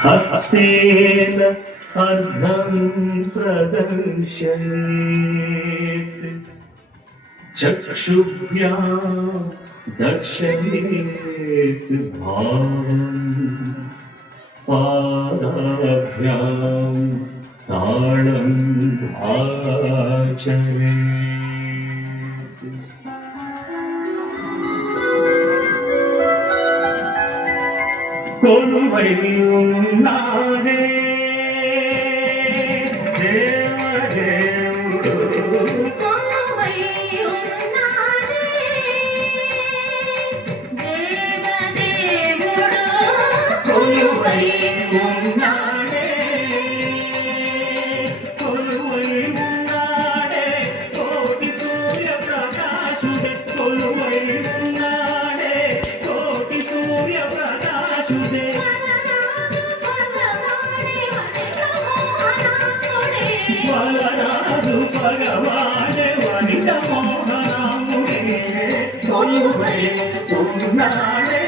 हस्तेन अर्धं प्रदर्शयेत् चक्षुभ्यां दर्शयेत् भावम् पादाभ्यां ताळं आचरेत् కొలువై ఉన్నాడే దేవదేవుడు కొలువై ఉన్నాడే దేవదేవుడు కొలువై ఉన్నాడే కొలువై ఉన్నాడే కోటి సూర్య ప్రకాశుడే కొలువై ఉన్నాడే కోటి సూర్య ప్రకాశుడే వలరాజు పగవాడే వనిత మోహనాముడే కొలువై ఉన్నాడే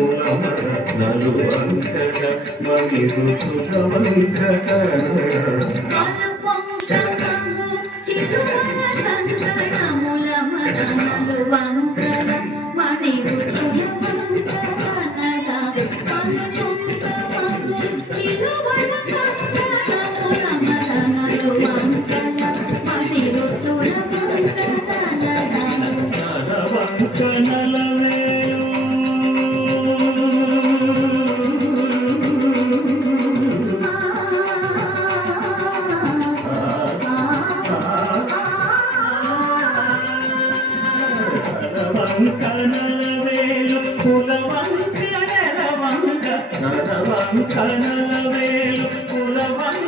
చిలువలములమరత్నలు అంతట మగిరు సుధవంతట కనలవేలు కులవంచనలవంక కనలవేలు కులవంచనలవంక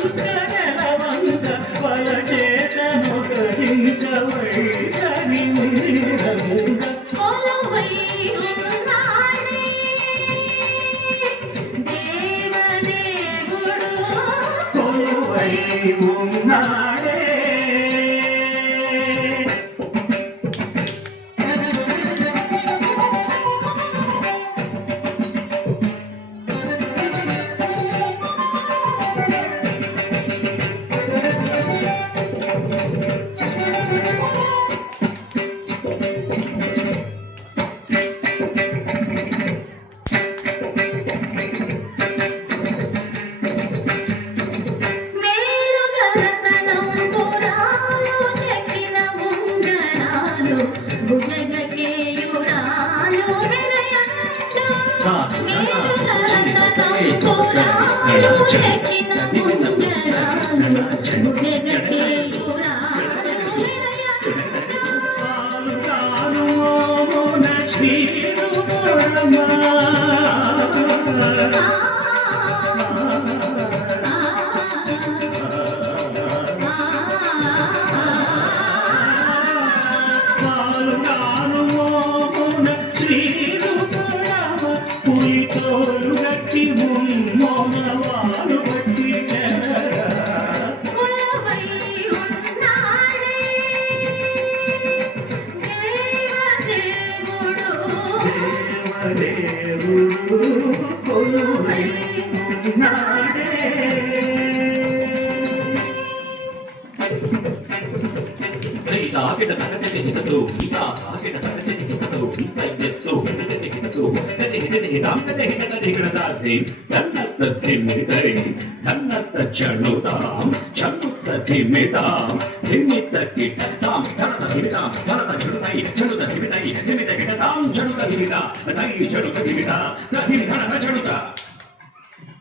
వలచేతను గ్రహించవైతని నీరంగ కొలువై ఉన్నాడే దేవదేవుడు కొలువై ఉన్నాడే చడుత